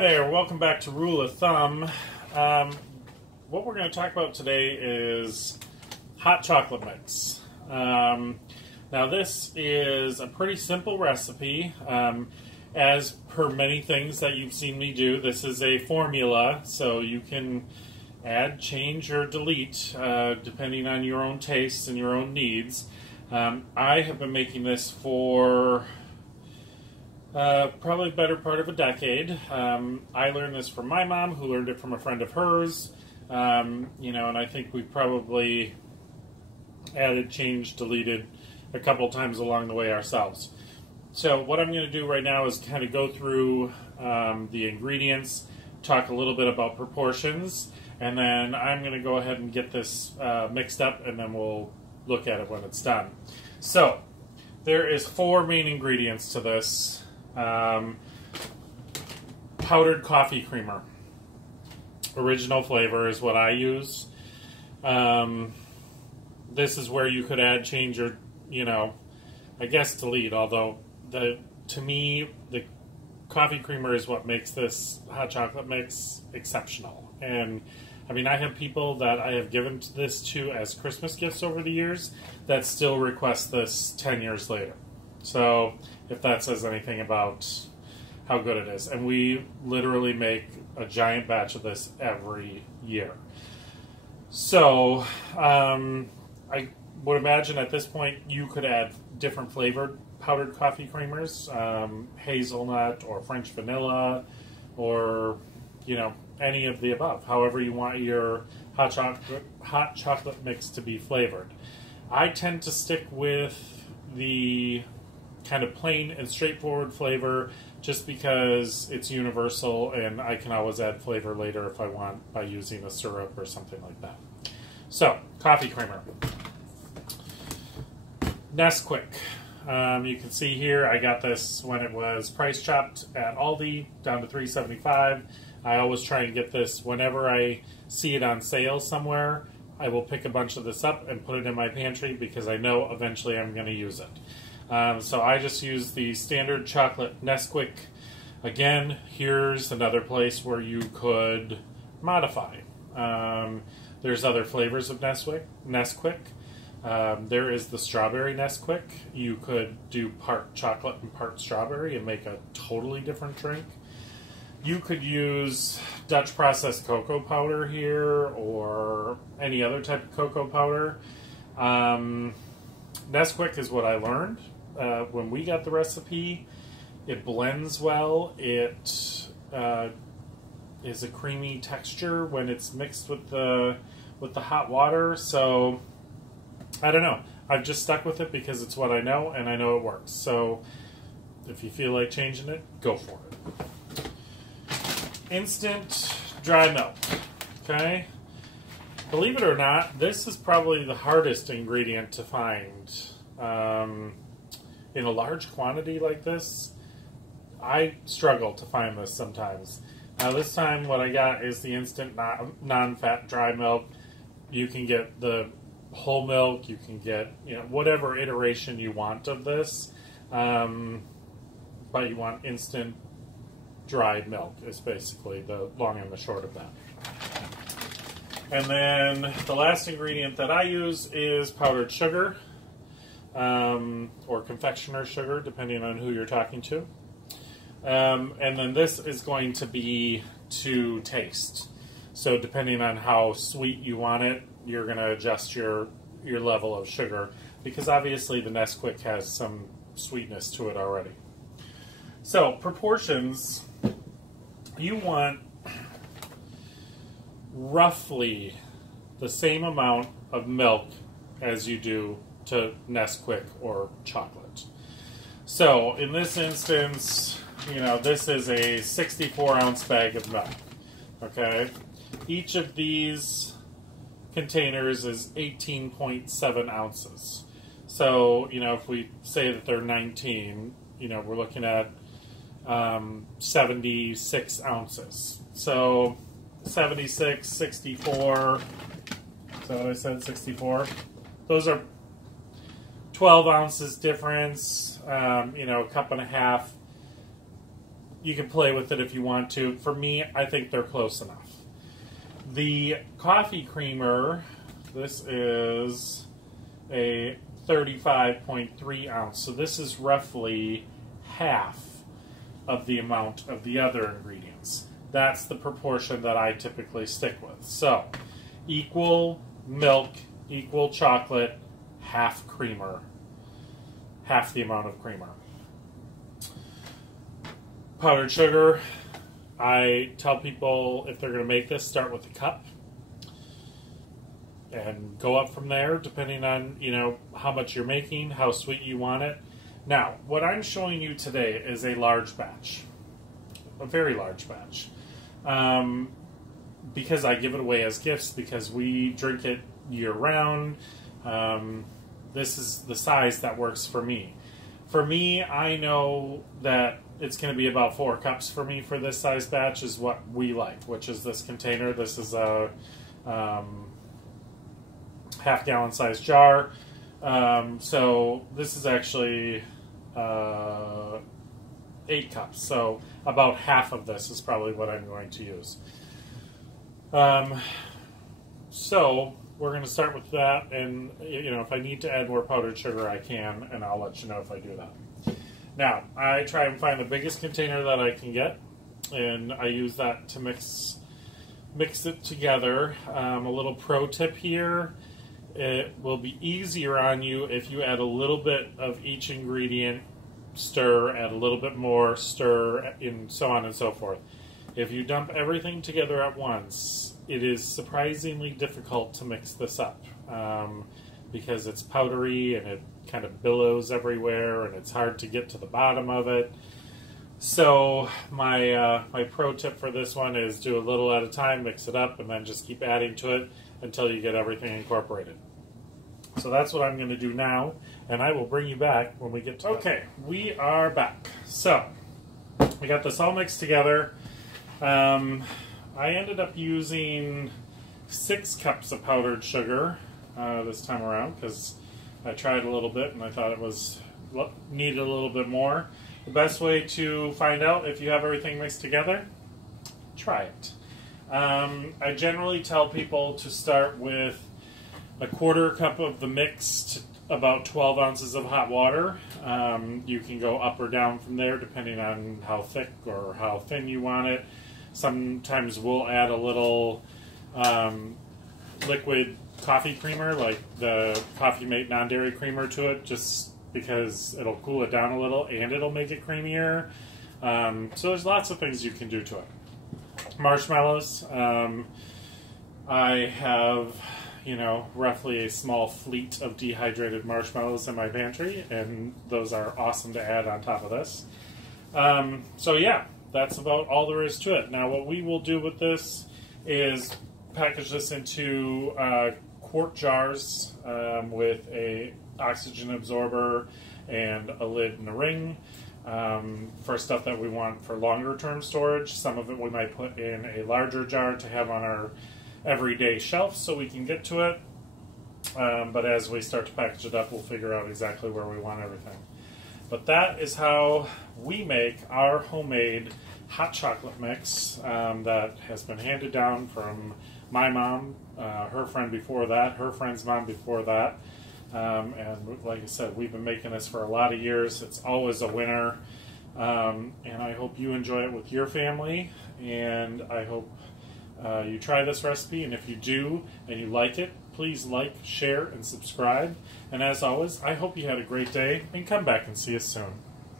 there, welcome back to Rule of Thumb. What we're going to talk about today is hot chocolate mix. Now this is a pretty simple recipe. As per many things that you've seen me do, this is a formula, so you can add, change, or delete depending on your own tastes and your own needs. I have been making this for probably the better part of a decade. I learned this from my mom, who learned it from a friend of hers. And I think we probably added, changed, deleted a couple times along the way ourselves. So what I'm going to do right now is kind of go through the ingredients, talk a little bit about proportions, and then I'm going to go ahead and get this mixed up, and then we'll look at it when it's done. So there is 4 main ingredients to this. Powdered coffee creamer. Original flavor is what I use. This is where you could add, change, or, I guess delete, although to me, the coffee creamer is what makes this hot chocolate mix exceptional. And I mean, I have people that I have given this to as Christmas gifts over the years that still request this 10 years later. So if that says anything about how good it is. And we literally make a giant batch of this every year. So I would imagine at this point you could add different flavored powdered coffee creamers, hazelnut or French vanilla, or any of the above, however you want your hot chocolate mix to be flavored. I tend to stick with the kind of plain and straightforward flavor just because it's universal and I can always add flavor later if I want by using a syrup or something like that. So, coffee creamer. Nesquik. You can see here I got this when it was price chopped at Aldi down to $3.75. I always try and get this whenever I see it on sale somewhere. I will pick a bunch of this up and put it in my pantry because I know eventually I'm going to use it. So I just use the standard chocolate Nesquik. Again, here's another place where you could modify. There's other flavors of Nesquik. There is the strawberry Nesquik. You could do part chocolate and part strawberry and make a totally different drink. You could use Dutch processed cocoa powder here or any other type of cocoa powder. Nesquik is what I learned when we got the recipe. It blends well. It is a creamy texture when it's mixed with the hot water. So I don't know. I've just stuck with it because it's what I know and I know it works. So if you feel like changing it, go for it. Instant dry milk. Okay? Believe it or not, this is probably the hardest ingredient to find. In a large quantity like this, I struggle to find this sometimes. Now this time what I got is the instant non-fat dry milk. You can get the whole milk, you can get whatever iteration you want of this, but you want instant dried milk is basically the long and the short of that. And then the last ingredient that I use is powdered sugar, or confectioner sugar, depending on who you're talking to. And then this is going to be to taste. So depending on how sweet you want it, you're going to adjust your level of sugar, because obviously the Nesquik has some sweetness to it already. So proportions, you want roughly the same amount of milk as you do to Nesquik or chocolate. So in this instance, this is a 64-ounce bag of milk. Okay, each of these containers is 18.7 ounces. So if we say that they're 19, we're looking at 76 ounces. So 76, 64. Is that what I said? 64. Those are 12 ounces difference. A cup and a half you can play with it if you want to. For me, I think they're close enough. The coffee creamer, this is a 35.3 ounce. So this is roughly half of the amount of the other ingredients. That's the proportion that I typically stick with. So, equal milk, equal chocolate, half creamer. Half the amount of creamer. Powdered sugar, I tell people if they're going to make this, start with a cup. And go up from there, depending on, you know, how much you're making, how sweet you want it. Now, what I'm showing you today is a large batch. A very large batch. Because I give it away as gifts, because we drink it year-round. This is the size that works for me. For me, I know that it's going to be about 4 cups for me for this size batch is what we like, which is this container. This is a half-gallon size jar. So this is actually 8 cups. So about half of this is probably what I'm going to use. So we're going to start with that, and you know, if I need to add more powdered sugar, I can, and I'll let you know if I do that. Now, I try and find the biggest container that I can get, and I use that to mix it together. A little pro tip here: it will be easier on you if you add a little bit of each ingredient, stir, add a little bit more, stir, and so on and so forth. If you dump everything together at once, it is surprisingly difficult to mix this up because it's powdery and it kind of billows everywhere and it's hard to get to the bottom of it. So my pro tip for this one is do a little at a time, mix it up, and then just keep adding to it until you get everything incorporated. So that's what I'm going to do now, and I will bring you back when we get to Okay, we are back. So we got this all mixed together. I ended up using 6 cups of powdered sugar this time around because I tried a little bit and I thought it was needed a little bit more. The best way to find out if you have everything mixed together, try it. I generally tell people to start with a 1/4 cup of the mix to about 12 ounces of hot water. You can go up or down from there depending on how thick or how thin you want it. Sometimes we'll add a little liquid coffee creamer, like the Coffee Mate non-dairy creamer, to it, just because it'll cool it down a little and it'll make it creamier. So there's lots of things you can do to it. Marshmallows. I have, you know, roughly a small fleet of dehydrated marshmallows in my pantry, and those are awesome to add on top of this. So yeah, that's about all there is to it. Now what we will do with this is package this into quart jars with a oxygen absorber and a lid and a ring for stuff that we want for longer term storage. Some of it we might put in a larger jar to have on our everyday shelf so we can get to it. But as we start to package it up, we'll figure out exactly where we want everything. But that is how we make our homemade hot chocolate mix that has been handed down from my mom, her friend before that, her friend's mom before that. And like I said, we've been making this for a lot of years. It's always a winner. And I hope you enjoy it with your family. And I hope you try this recipe. And if you do and you like it, please like, share, and subscribe. And as always, I hope you had a great day, and come back and see us soon.